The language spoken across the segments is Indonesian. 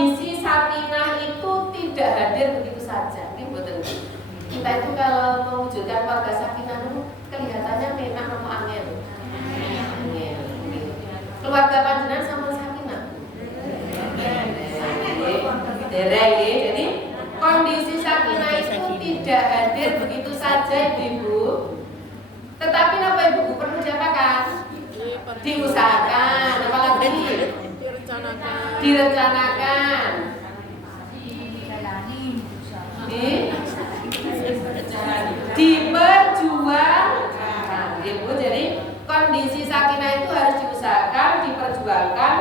kondisi sakinah itu tidak hadir begitu saja. Ini betul. Kita itu kalau mewujudkan keluarga sakinah itu kelihatannya enak atau angel. Keluarga panjenengan sama sakinah. Jadi kondisi sakinah itu tidak hadir begitu saja ibu-ibu. Tetapi apa ibu perlu diapakan? Diusahakan, apalagi direncanakan, diperjuangkan, ibu. Jadi kondisi sakinah itu harus diusahakan, diperjuangkan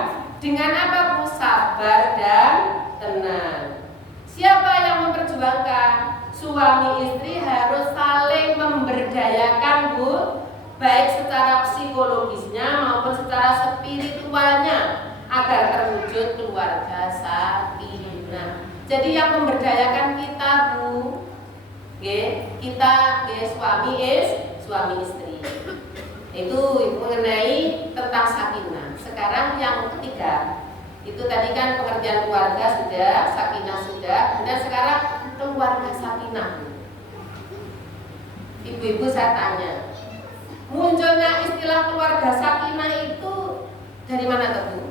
dengan apa bu? Sabar dan tenang. Siapa yang memperjuangkan? Suami istri harus saling memberdayakan bu, baik secara psikologisnya maupun secara spiritualnya agar terwujud keluarga sakinah. Jadi yang memberdayakan kita bu, kita suami istri. Itu mengenai tentang sakinah. Sekarang yang ketiga, itu tadi kan pengertian keluarga sudah, sakinah sudah, dan sekarang keluarga sakinah. Ibu-ibu saya tanya, munculnya istilah keluarga sakinah itu dari mana tuh?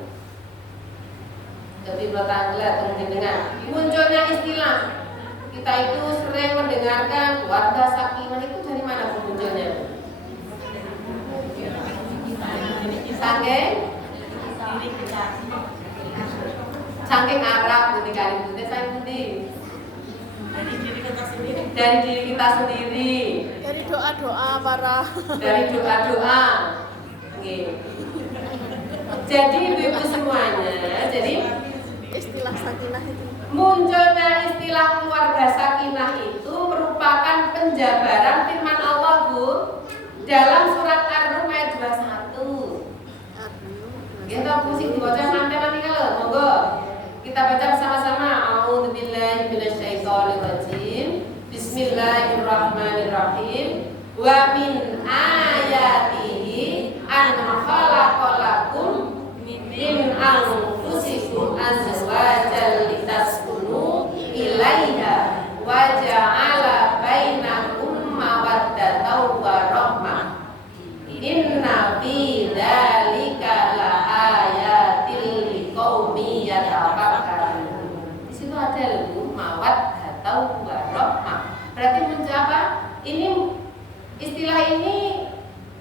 Jadi bertanggal mungkin dengar munculnya istilah kita itu sering mendengarkan keluarga sakinah itu dari mana munculnya? Saking Arab ketika itu saya putih. Dari diri kita sendiri. Dari doa-doa para. Dari doa-doa. Jadi ibu-ibu semuanya, jadi istilah sakinah itu. Munculnya istilah keluarga sakinah itu merupakan penjabaran firman Allah bu dalam surat Ar-Rum ayat 21. Kita pusing dibaca sampai nanti kalau monggo kita baca bersama-sama. A'udzubillahi minasyaitonirrajim. Bismillahirrahmanirrahim. Wa min ayatihi an khalaqalakum min anfusikum azwajan litaskunu ilaiha wa ja'ala bainakum mawaddatan wa rahmah. Inna fi dzalika laayatil liqaumi yatafakkarun. Di situ ada lu mawaddatan wa rahmah. Berarti muncul apa? Ini istilah ini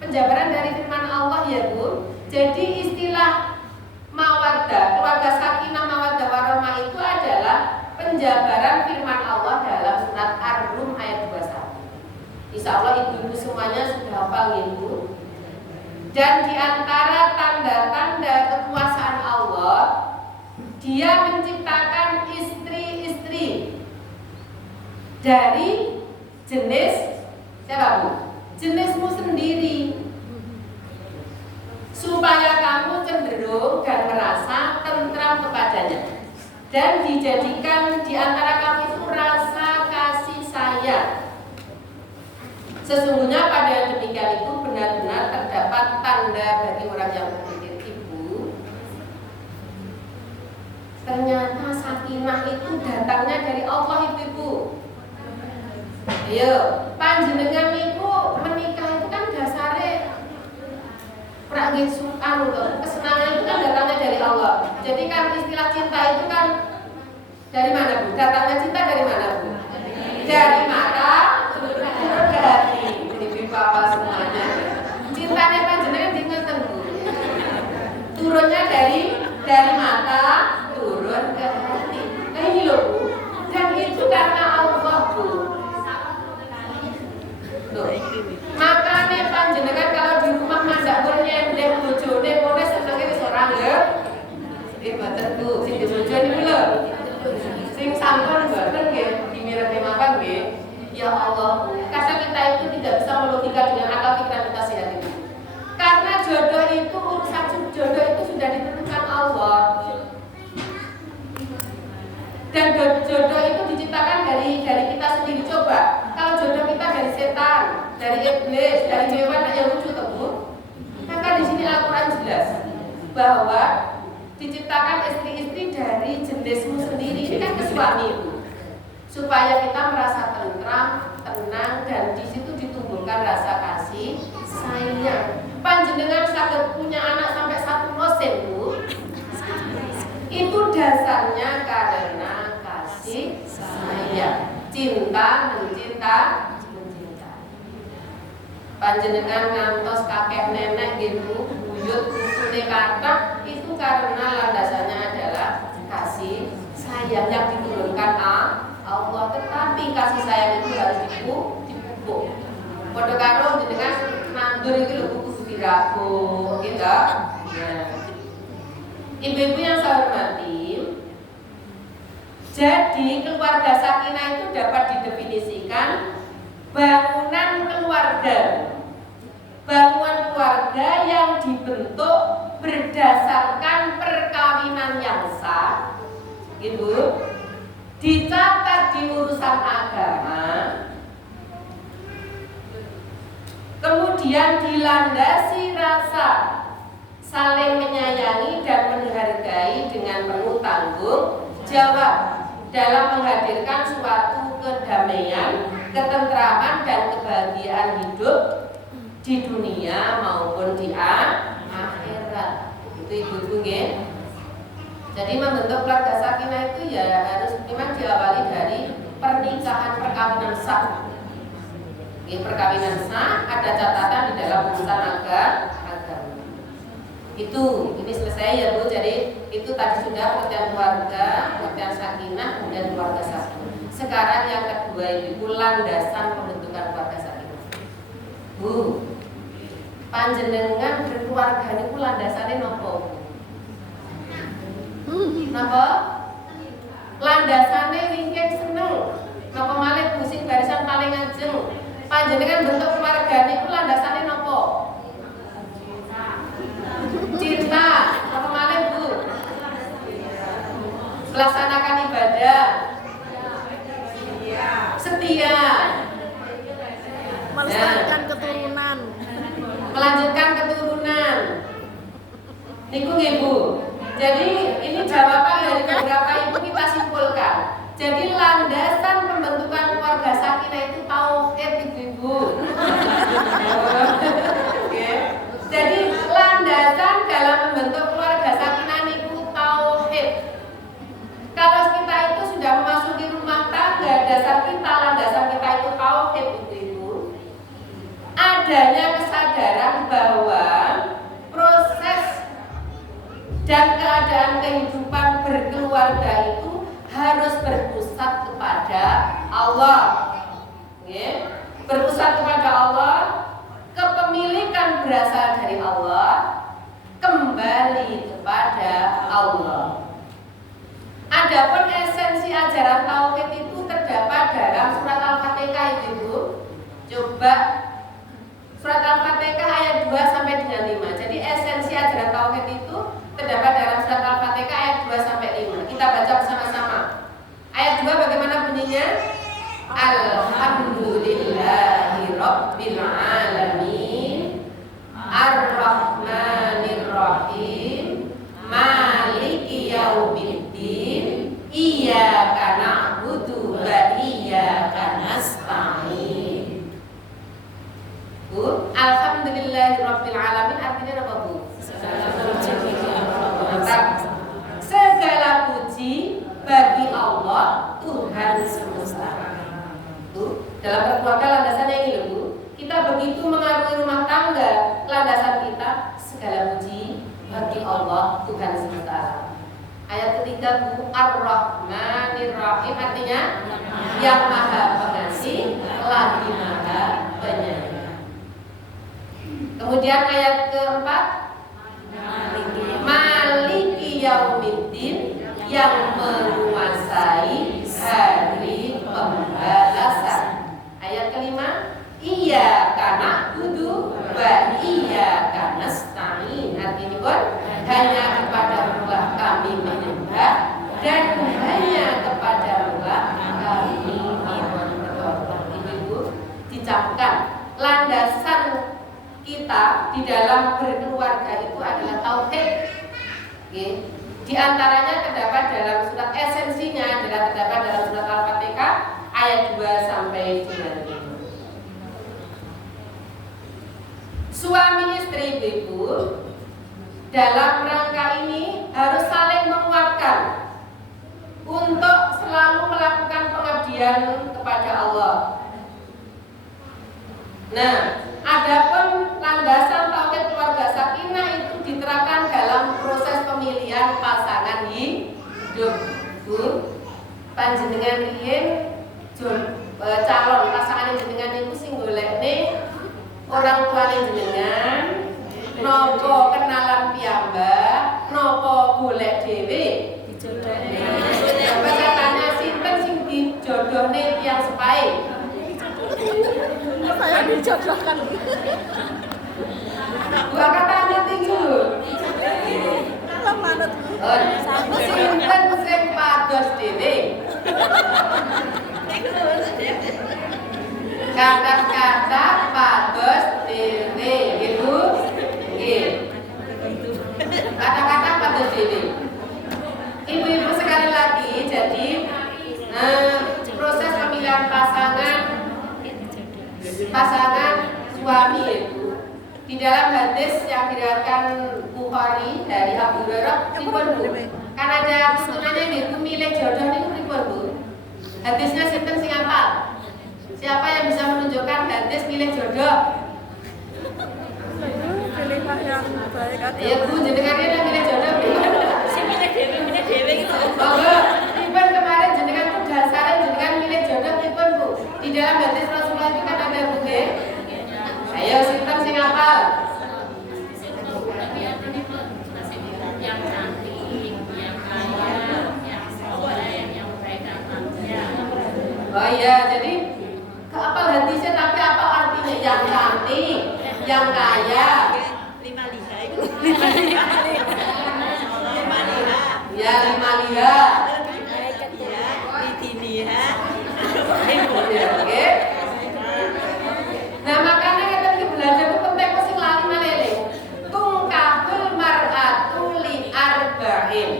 penjabaran dari firman Allah ya bu. Jadi istilah mawaddah, keluarga sakinah mawaddah warahmah itu adalah penjabaran firman Allah dalam surat Ar-Rum ayat 21. Insya Allah ibu-ibu semuanya sudah hafal ibu. Dan di antara tanda-tanda kekuasaan Allah, Dia menciptakan istri-istri dari jenis siapa bu? Jenismu sendiri, supaya kamu cenderung dan merasa tentram kepadanya, dan dijadikan di antara kamu itu rasa kasih sayang. Sesungguhnya pada yang demikian itu benar-benar terdapat tanda bagi orang yang berpikir. Ibu, ternyata sakinah itu datangnya dari Allah ibu. Ayo, panjenengan ibu menikah itu kan dasarnya kesenangan itu kan datangnya dari Allah. Jadi kan istilah cinta itu kan dari mana bu? Datangnya cinta dari mana bu? Dari mata turun ke hati. Jadi papa semuanya. Cintanya panjenengan diingatkan bu. Turunnya dari mata turun ke hati. Nah ini loh bu. Dan itu karena Allah bu. Makanya panjenengan kalau di rumah masak gorengnya ndek bojone ngene senenge wis ora lho. Mboten Bu, sing bojone niku lho. Sing sampun mboten nggih dimirip makan nggih. Ya Allah, karena kita itu tidak bisa melogika dengan akal pikiran kita sehat itu. Karena jodoh itu urusan jodoh itu sudah ditentukan Allah. Dan jodoh itu diciptakan dari kita sendiri. Coba kalau jodoh kita dari setan, dari iblis, dari hewan yang lucu tebu, maka di sini Al-Quran jelas bahwa diciptakan istri-istri dari jenismu suami ibu. Supaya kita merasa tentram, tenang, dan di situ ditumbuhkan rasa kasih sayang. Panjenengan saged punya anak sampai 1 musim Bu. Itu dasarnya karena kasih sayang, cinta, mencinta. Panjenengan ngantos kakek nenek gitu, buyut, usune kathah, itu karena landasannya adalah kasih sayang yang diturunkan Allah. Tetapi kasih sayang itu harus dipupuk. Padha karo jenengan nandur iki lho kudu dirago, gitu. Nah. Ibu-ibu yang saya hormati, jadi keluarga sakinah itu dapat didefinisikan bangunan keluarga. Bangunan keluarga yang dibentuk berdasarkan perkawinan yang sah, gitu. Dicatat di urusan agama, kemudian dilandasi rasa saling menyayangi dan menghargai dengan penuh tanggung jawab dalam menghadirkan suatu kedamaian, ketentraman dan kebahagiaan hidup di dunia maupun di akhirat. Itu ibu-ibu nggih. Jadi membentuk keluarga sakinah itu ya harus memang diawali dari pernikahan perkawinan sah. Perkawinan sah ada catatan di dalam urusan agama. Ini selesai ya Bu. Jadi itu tadi sudah pengertian keluarga, pengertian sakinah, kemudian keluarga sakinah. Sekarang yang kedua itu landasan pembentukan keluarga sakinah. Bu, panjenengan berkeluarga niku landasane napa? Napa? Landasane wingking seneng. Napa malih musik barisan paling ajeng. Panjenengan bentuk keluarga niku landasane napa? Cinta. Napa malih Bu? Melaksanakan ibadah. Setia. Melestarikan keturunan. Melanjutkan keturunan. Niku nggih Bu. Jadi ini jawaban dari beberapa ibu kita simpulkan. Jadi landasan pembentukan keluarga sakinah itu tauhid ibu-ibu. Jadi landasan dalam membentuk keluarga sakinah itu tauhid. Kalau kita itu sudah memasuki rumah tangga, dasar kita, landasan kita itu tauhid ibu-ibu. Adanya kesadaran bahwa proses dan keadaan kehidupan berkeluarga itu harus berpusat kepada Allah. Berpusat kepada Allah, kepemilikan berasal dari Allah, kembali kepada Allah. Adapun esensi ajaran tauhid itu terdapat dalam surat Al-Fatihah ibu. Coba surat Al-Fatihah ayat 2 sampai dengan 5. Jadi esensi ajaran tauhid itu terdapat dalam surat Al-Fatihah ayat 2 sampai 5. Kita baca bersama-sama. Ayat 2 bagaimana bunyinya? Alhamdulillahirabbil alamin arrahmanirrahim maliki yaumiddin iyyaka na'budu wa iyyaka nasta'in. Bu, alhamdulillahirabbil alamin artinya apa Bu? Segala puji bagi Allah Tuhan semesta. Dalam berkeluarga landasannya ini loh Bu. Kita begitu mengarungi rumah tangga, landasan kita segala puji bagi Allah Tuhan semesta. Ayat ketiga Bu, Ar-Rahmanir-Rahim artinya yang Maha Pengasih lagi Maha Penyayang. Kemudian ayat keempat, Maliki Yaumiddin yang menguasai hari pembalasan. Ayat kelima, Iyyaka na'budu wa iyyaka nasta'in. Artinya pun hanya kepada-Mu kami menyembah dan hanya kepada-Mu kami mohon berdoa. Ibu-ibu dicapkan landasan kita di dalam berkeluarga itu adalah tauhid. Di antaranya terdapat dalam surat esensinya adalah terdapat Suami istri ibu dalam rangka ini harus saling menguatkan untuk selalu melakukan pengabdian kepada Allah. Nah, adapun landasan tauhid keluarga sakinah itu diterapkan dalam proses pemilihan pasangan hidup. Bu, panjenengan riyen calon pasangan jenengan itu sing golekne orang tua jenengan, nopo kenalan piyambak, nopo golek dhewe. Coba katanya sinten sing dijodohne tiyang sepahe. Saya dijodohkan. Gua katanya tinggi lho. Lah manut. Sinten sing pados dhewe. Kata-kata pados dhewe, Ibu. Nggih. Kata-kata pados dhewe. Ibu-ibu sekali lagi, jadi proses pemilihan pasangan suami itu di dalam hadis yang diriwayatkan Bukhari dari Abu Hurairah, pripun Bu? Kan ada tuntunannya niku milih jodoh niku pripun Bu? Hadisnya sinten sing hafal? Siapa yang bisa menunjukkan hadis milih jodoh? Pilihlah yang baik aja. Ya Bu, jenengan yang milih jodoh Si milih dewe gitu. Pripun kemarin jenengan tuh dasarnya jenengan milih jodoh pripun Bu? Di dalam hadis Rasulullah itu kan ada Bu nggih? Ayo sinten sing hafal? Yang cantik, yang kaya, yang soleh, yang baik akhlaknya. Oh iya, jadi apal hadisnya tapi apa artinya? Yang cantik, yang kaya, Lima liha itu. ya lima liha. Ya, lidiniha. Oke. Nah makanya kita iki belajar itu penting mesti lali malele. Tungkahul mar'atu li arba'in.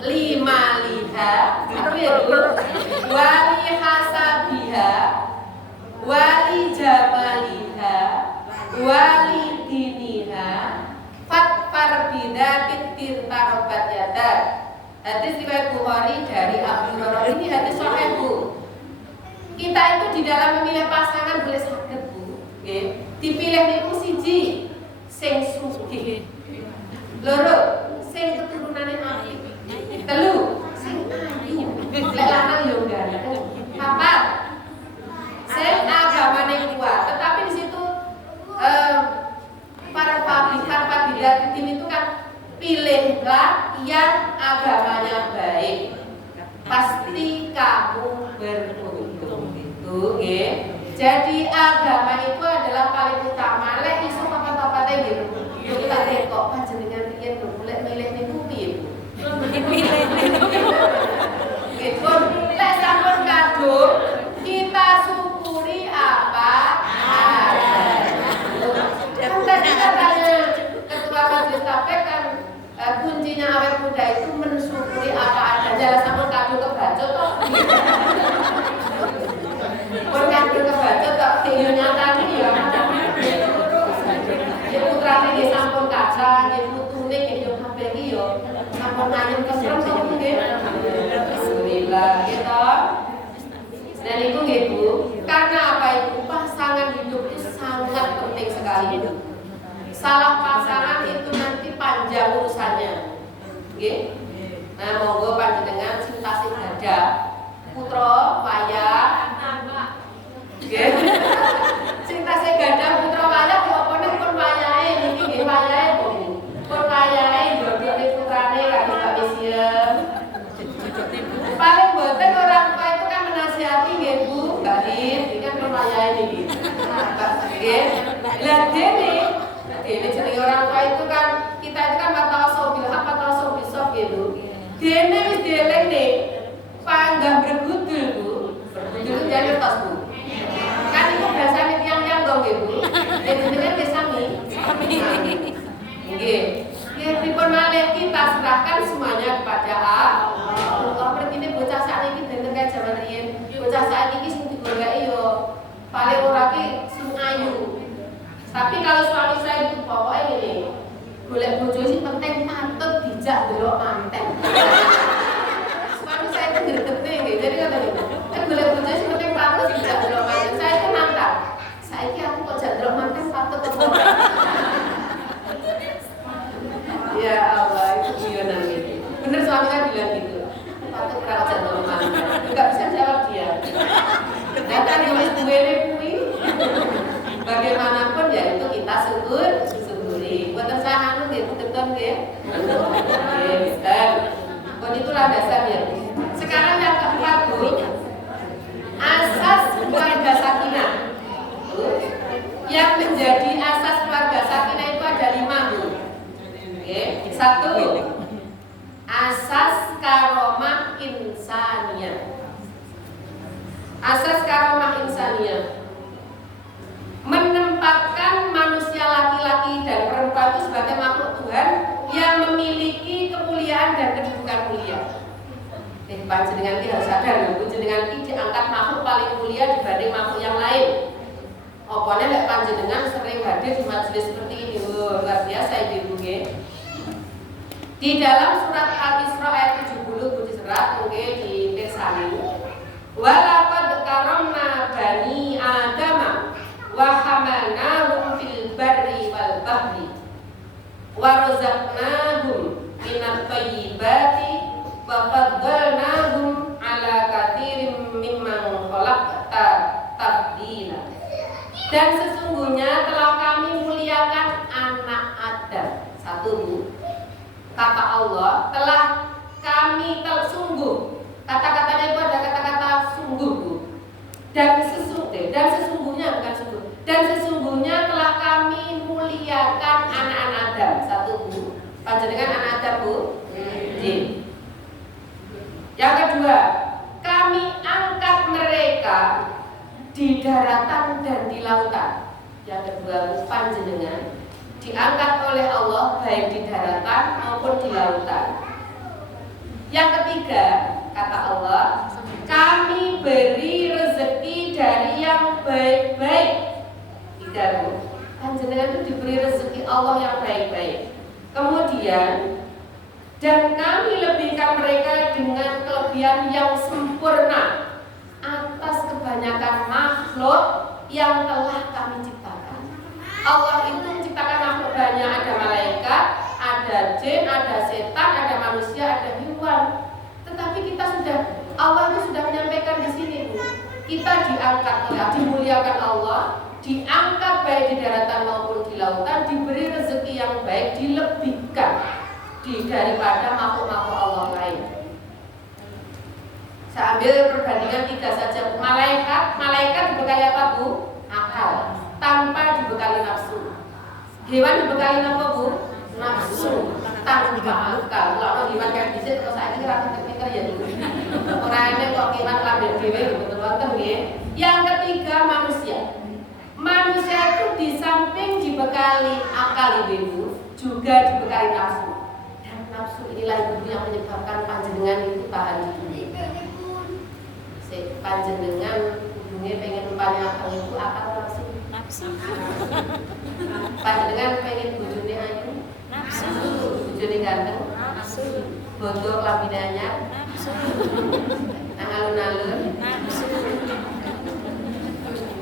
Lima liha, apa ya Bu? Wali hasabiha, wali jamaliha, wali diniha, fatfar bidatit tirtarobat yada. Hadis riwayat Bukhari dari Abu Hurairah. Ini hadis sahih Bu. Kita itu di dalam memilih pasangan boleh saged Bu. Nggih. Dipilih niku siji sing sugih. Loro sing keturunane apik. Telu sing ayu. Lek lanang yo ganteng. Papat sing agamane kuat. Tetapi di situ para pabidat itu kan pilihlah yang agamanya baik. Pasti kamu beruntung itu, nggih. Jadi agama itu adalah paling utama. Lek iso papat-papate nggih. Yo kita tekok panjenengan riyen lho golek milih niku piye, Bu? Nggih, pun lek sampun kadung kita syukuri apa ada. Kan tadi katanya ketua majelis tabek kan kuncinya awet muda itu mensyukuri apa ada. Jangan sampun kadung kebacot toh. Pun kadung kebacot toh yo nyatane ya. Ya putrane nggih sampun kaca, nggih putune nggih yo HP iki yo sampun ayem kesem to nggih. Alhamdulillah gitu. Dan itu nggih Bu, karena apa itu pasangan hidup itu sangat penting sekali. Salah pasangan itu nanti panjang urusannya. Nggih. Nah, monggo panjenengan cinta sing dada. Putra wayah nggih. Cinta sing gadah putra wayah diopone pun wayahe niki nggih wayahe Bu. Pun wayahe jodohne putrane kali Mbak Misiem. Paling boten orang tua itu kan menasihati nggih Bu, Mbak Rin, iki kan pun wayahe niki. Nggih. Lah dene jenenge orang tua itu kan kita itu kan watawasau bil haq watawasau bis sabr gitu. Dene wis dielingne panggah bergudul Bu. Bergudul jadi tos Bu. Kan itu biasane tiang-tiang dong nggih Bu. Ya jenengan nggih sami. Nggih. Ya pripun malih kita serahkan semuanya kepada Allah. Berarti bocah sakniki den kaya jaman riyen. Bocah sakniki sing digoleki yo paling ora ki sing ayu. Tapi kalau suami saya golek bojo sing penting patut dijak delok manten. Suami saya itu gregetne nggih. Jadi katanya, golek bojo sing penting patut dijak delok manten. Saya itu nantang. Saiki aku kok jak delok manten patut apa? Ya Allah, itu guyonan gitu. Bener suami saya bilang gitu. Patut ora jak delok manten. Enggak bisa jawab dia. Nah, tadi wis duwene kuwi. Bagaimanapun ya itu kita syukuri. Buat saya anu nggih, betul nggih. Nggih, betul. Kon itulah dasarnya. Sekarang yang keempat, Bu. Asas keluarga sakinah. Yang menjadi asas keluarga sakinah itu ada 5, Bu. Oke, 1. Asas karomah insaniyah. Asas karomah insaniyah menempatkan manusia laki-laki dan perempuan itu sebagai makhluk Tuhan yang memiliki kemuliaan dan kedudukan mulia. Panjenengan ki harus sadar, panjenengan ki diangkat makhluk paling mulia dibanding makhluk yang lain. Opone lek panjenengan sering hadir di majelis seperti ini, luar biasa Ibu nggih. Di dalam surat Al-Isra ayat 70 Bu diserat nggih dipirsani. Walaqad karamna bani Adama wa hamalnahum fil barri wal bahri wa razaqnahum minat thayyibati wa faddalnahum ala katsirin mimman khalaqta tabdila. Dan sesungguhnya telah kami muliakan anak Adam. 1, Bu. Kata Allah, telah kami tersungguh. Kata-katanya itu ada kata-kata sungguh, Bu. Dan sesungguhnya bukan sungguh. Dan sesungguhnya telah kami muliakan anak-anak Adam. 1, Bu. Panjenengan anak Adam, Bu. Jin. Yang kedua, kami angkat mereka di daratan dan di lautan. Yang kedua, Bu, panjenengan diangkat oleh Allah baik di daratan maupun di lautan. Yang ketiga, kata Allah, kami beri rezeki dari yang baik-baik. 3, Bu. Panjenengan itu diberi rezeki Allah yang baik-baik. Kemudian, dan kami lebihkan mereka dengan kelebihan yang sempurna atas kebanyakan makhluk yang telah kami ciptakan. Allah itu menciptakan makhluk banyak, ada malaikat, ada jin, ada setan, ada manusia, ada hewan. Tetapi Allah itu sudah menyampaikan di sini, Bu. Kita diangkat, dimuliakan Allah, diangkat baik di daratan maupun di lautan, diberi rezeki yang baik, dilebihkan daripada makhluk-makhluk Allah lain. Saya ambil perbandingan 3 saja. Malaikat dibekali apa, Bu? Akal, tanpa dibekali nafsu. Hewan dibekali apa, Bu? Nafsu, tanpa akal. Kalau hewan kayak bisa, kalau saya kira pikir ya dulu. Orangnya kok hewan lambe dhewe betul wonten nggih. Yang ketiga, manusia. Manusia itu di samping dibekali akal Ibu, juga dibekali nafsu. Dan nafsu inilah Ibu yang menyebabkan panjenengan itu tahan hidup. Panjenengan hubungnya pengen rupanya akal itu akal nafsu. Panjenengan pengen bojone ayu nafsu, bojone ganteng nafsu, bodoh lambinanya nafsu, nang alun-alun nafsu.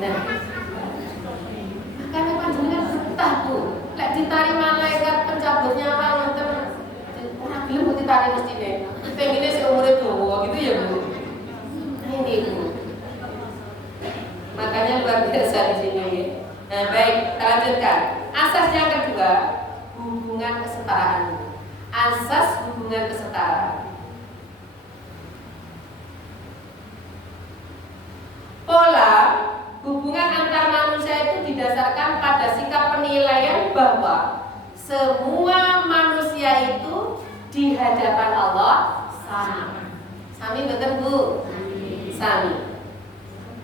Nah, karena panjenengan betah, Bu. Lek ditari malaikat pencabut nyawa ngoten ora gelem ditari mestine. Pengine sik umure dawa gitu ya, Bu. Ini, Bu. Makanya luar biasa di sini. Nah, baik, kita lanjutkan. Asas yang kedua, hubungan kesetaraan. Asas hubungan kesetaraan. Pola hubungan antar manusia itu didasarkan pada sikap penilaian bahwa semua manusia itu di hadapan Allah sama. Sami betul, Bu? Sami.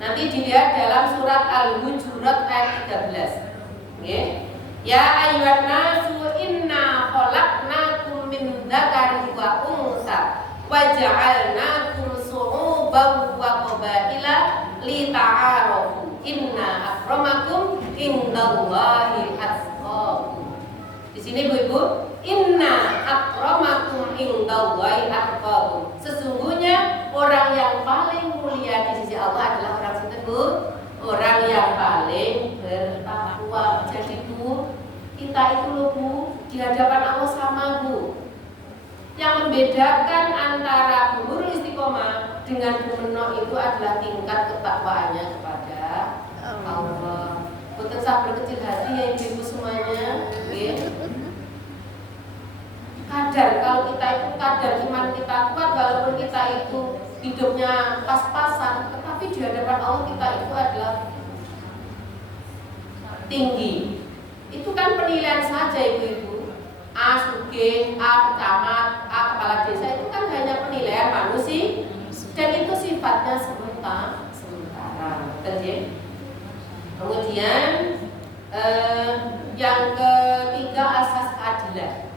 Nanti dilihat dalam surat Al-Hujurat ayat 13. Nggih. Ya ayyuhan nasu inna khalaqnakum min dzakarin wa unsa wa ja'alnakum syu'uban wa qabaila lita'arafu inna akramakum indallahi atqakum. Di sini Bu-ibu, inna akramakum indallahi atqakum. Sesungguhnya orang yang paling mulia di sisi Allah adalah orang sinten, Bu? Orang yang paling bertakwa. Jadi Bu, kita itu loh Bu, di hadapan Allah sama Bu. Yang membedakan antara Bu Nurul Istiqomah dengan Bu Meno itu adalah tingkat ketakwaannya kepada Allah. Boten sah berkecil hati ya ibu-ibu semuanya. Nggih. Kadar kalau kita itu kadar iman kita kuat walaupun kita itu hidupnya pas-pasan, tetapi di hadapan Allah kita itu adalah tinggi. Itu kan penilaian saja ibu-ibu. A sugih, A camat, A kepala desa itu kan hanya penilaian manusia dan itu sifatnya sementara. Kemudian yang ketiga asas keadilan.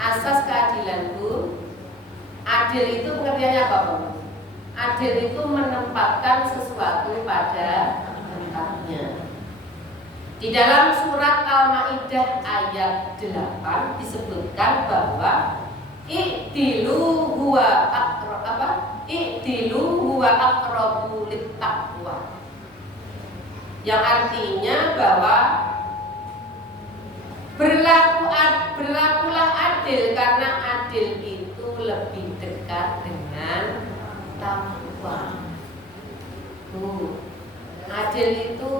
Asas keadilan Bu, adil itu pengertiannya apa Bu? Adil itu menempatkan sesuatu pada tempatnya. Di dalam surat Al-Maidah ayat 8 disebutkan bahwa i'dilu huwa aqrabu littaqwa. Yang artinya bahwa berlakulah adil karena adil itu lebih dekat dengan takwa. Adil itu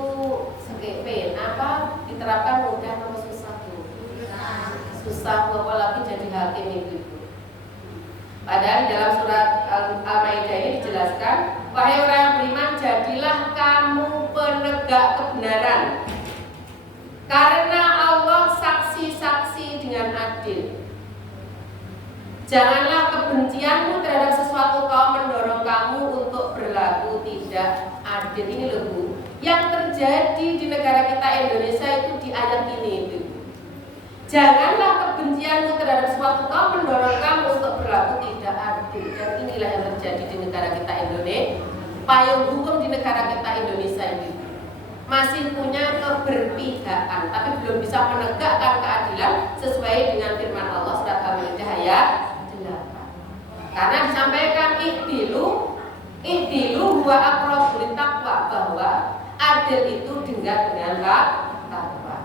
sekepen apa diterapkan mudah atau susah Bu? Susah apalagi jadi hakim itu. Padahal dalam surat Al-Maidah ini dijelaskan, wahai orang yang beriman, jadilah kamu penegak kebenaran. Karena Allah saksi-saksi dengan adil. Janganlah kebencianmu terhadap sesuatu kaum mendorong kamu untuk berlaku tidak adil. Ini loh Bu, yang terjadi di negara kita Indonesia itu di ayat ini itu. Janganlah kebencianmu terhadap suatu kaum mendorong kamu untuk berlaku tidak adil. Dan inilah yang terjadi di negara kita Indonesia. Payung hukum di negara kita Indonesia ini masih punya keberpihakan, tapi belum bisa menegakkan keadilan sesuai dengan firman Allah surat Al-Maidah ayat 8. Karena disampaikan ihdilu huwa aqrabu littaqwa, bahwa adil itu dengan takwa.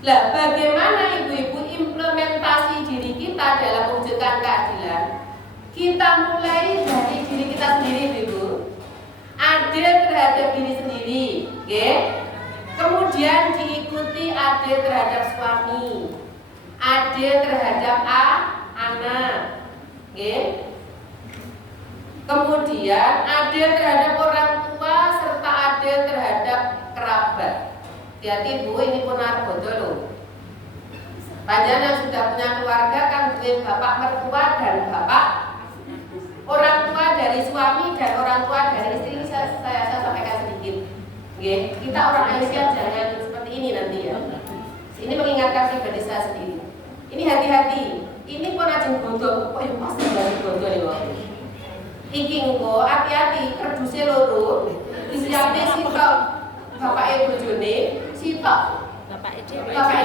Lah bagaimana ibu-ibu implementasi diri kita dalam mewujudkan keadilan? Kita mulai dari diri kita sendiri Ibu. Adil terhadap diri sendiri, okay? Kemudian diikuti adil terhadap suami, adil terhadap anak, okay? Kemudian adil terhadap orang tua serta adil terhadap kerabat. Hati-hati Bu, ini pun narkoba loh. Panjang yang sudah punya keluarga kan duit bapak mertua dan bapak orang tua dari suami dan orang tua dari istri. Saya sampaikan sedikit. Oke, kita orang Aisyah jangan seperti ini nanti ya. Ini mengingatkan pribadi saya sendiri. Ini hati-hati. Ini pun ajeng bodoh. Oh ya pasti lagi bodoh ya. Iki engko hati-hati kerduse loro. Disiapne sitok bapake bojone, sitok bapake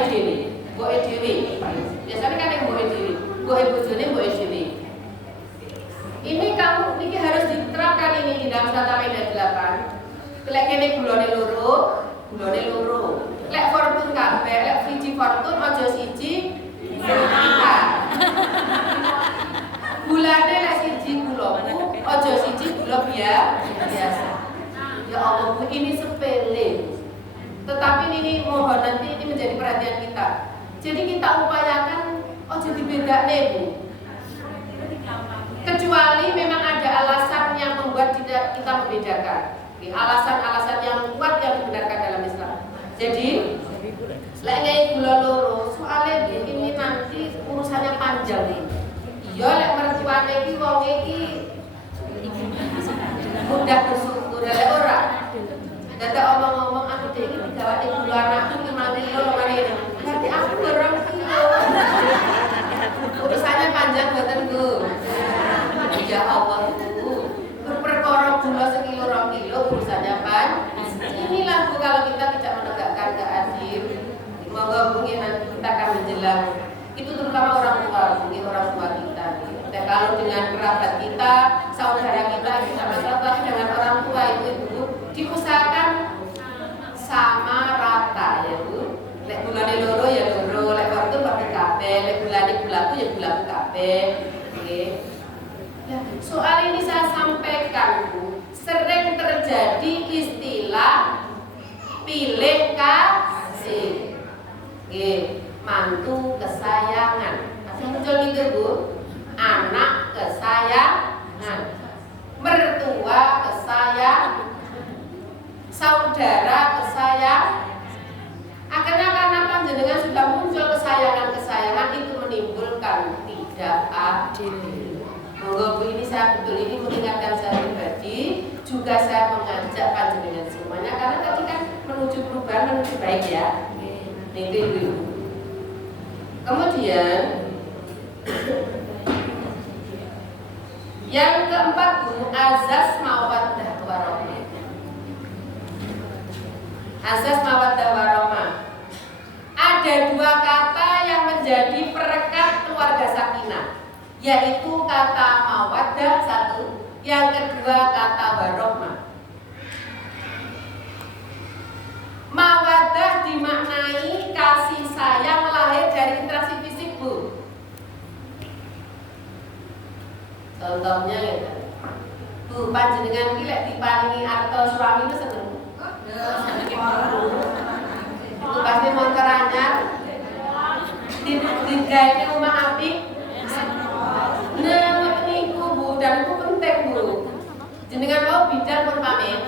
dhewe. Mboke dhewe. Biasanya kan yang mboke dhewe. Mboke bojone mboke dhewe. Ini kamu ini harus diterapkan ini di dalam surat Al-Maidah 8. Lek kene gulone loro. Lek fortune kabeh, lek friji fortune aja siji. Gulane lek siji gulamu, aja siji gula biasa. Ya Allah, Bu, ini sepele. Tetapi ini mohon nanti ini menjadi perhatian kita. Jadi kita upayakan aja dibedakne, Bu. Kecuali memang ada alasan yang membuat kita membedakan. Alasan-alasan yang kuat yang dibenarkan dalam Islam. Jadi, lek ngei gula loro, soalnya ini nanti urusannya panjang. Iya, lek mertuane iki wong iki mudah bersyukur lek ora. Dadak omong-omong aku dhewe iki digawake gula anakku 5 kilo kemarin. Berarti aku 2 kilo. Urusannya panjang boten, Bu. Ya Allah Bu, perkara gula sekilo 2 kilo urusannya pan. Inilah Bu kalau kita tidak menegakkan keadilan. Monggo mungkin nanti kita bilang itu terutama orang tua, mungkin orang tua kita. Dan kalau dengan kerabat kita, saudara kita itu sama masalah, dengan orang tua itu Ibu diusahakan sama rata ya Bu. Lek bulane loro ya loro, lek waktu pakai kabeh, lek bulane bulaku ya bulaku kabeh. Oke. Ya, soal ini saya sampaikan Bu, sering terjadi istilah pilih kasih. Oke, mantu kesayangan. Masih muncul itu Bu. Anak kesayangan, mertua kesayangan, saudara kesayangan. Akhirnya karena panjenengan sudah muncul kesayangan-kesayangan itu menimbulkan tidak adil. Monggo Bu, ini saya betul ini mengingatkan saya pribadi, juga saya mengajak panjenengan semuanya karena tadi kan menuju perubahan, menuju baik ya. Itu. Kemudian yang keempat Bu, azas mawaddah warahmah. Azas mawaddah warahmah. Ada dua kata yang menjadi perekat keluarga sakinah, yaitu kata mawaddah satu, yang kedua kata warahmah. Mawaddah dimaknai kasih sayang lahir dari interaksi fisik Bu. Contohnya ya, Bu, panjenengan ki lek diparingi arta suami itu seneng. Itu pasti montor anyar. Digawe rumah apik. Nah, ngoten niku Bu, dan itu penting Bu. Jenengan mau bidang pun pamit.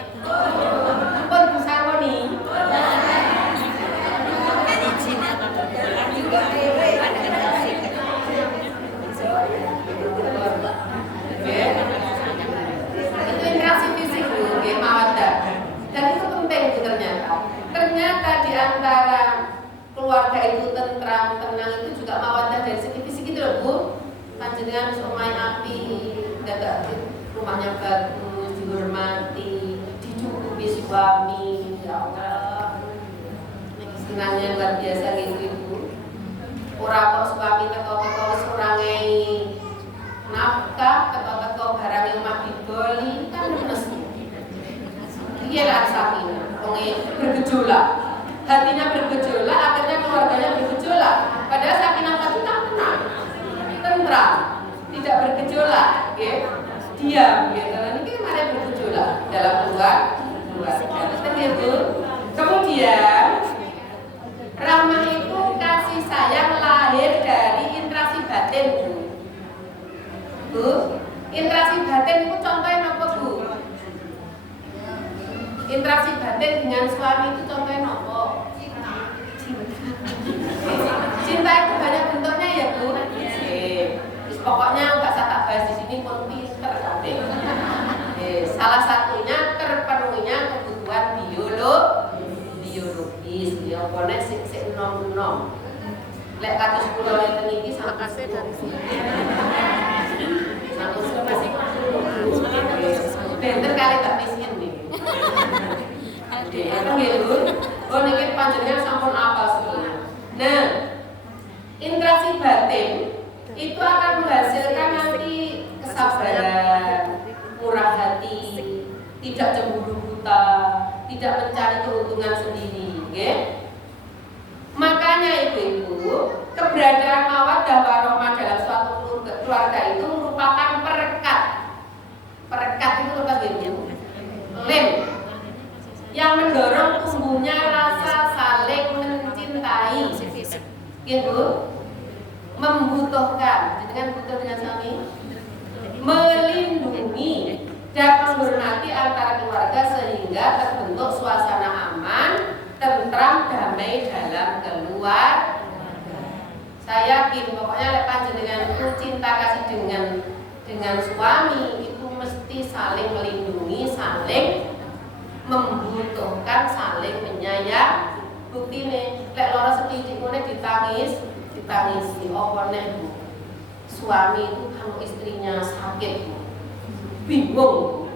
Pun Bu Sarmoni. Itu interaksi fisik Bu, mawaddah. Dan itu penting Bu ternyata. Ternyata di antara keluarga itu tentram, tenang itu juga mawaddah dari segi fisik itu loh Bu. Panjenengan omai api, dadak rumahnya bagus, dihormati, dicukupi suami, ya Allah. Senangnya luar biasa gitu Ibu. Ora kok suami teko-teko wis ora ngei nafkah, teko-teko barang yang omah didoli kan mesti. Iya lah sakinah, bergejolak, hatinya bergejolak, akhirnya keluarganya bergejolak. Padahal sakinah tadi tak tenang, tentram, tidak bergejolak, okay? Diam, gitu. Ini kemarin bergejolak dalam keluarga. Begitu. Kemudian rahmah itu kasih sayang lahir dari interaksi batin Bu. Interaksi batin itu contohnya apa Bu? Interaksi batin dengan suami itu contohnya apa? Cinta itu banyak bentuknya ya Bu. Pokoknya nggak usah tak bahas di sini, pun pinter kabeh. Salah satunya terpenuhinya kebutuhan biologis, ya konek sik nom-nom. Lek kados kula ngeten iki Makasih dari sini. Benter kali tak miskin nih. Oh niki panjenengan sampun apal sebenarnya. Nah, interaksi batin itu akan menghasilkan nanti kesabaran, murah hati, tidak cemburu buta, tidak mencari keuntungan sendiri, okay? Makanya ibu-ibu, keberadaan mawaddah warahmah dalam suatu keluarga itu merupakan perekat. Perekat itu apa gitu? Lem yang mendorong tumbuhnya rasa saling mencintai, gitu. Membutuhkan, dengan butuh dengan suami, melindungi dan menghormati antara keluarga sehingga terbentuk suasana aman, tentram, damai dalam keluarga. Saya yakin pokoknya lek panjenengan itu cinta kasih dengan suami itu mesti saling melindungi, saling membutuhkan, saling menyayang. Buktine lek lara sethithik ngene ditangisi apa nek suami itu kalau istrinya sakit bingung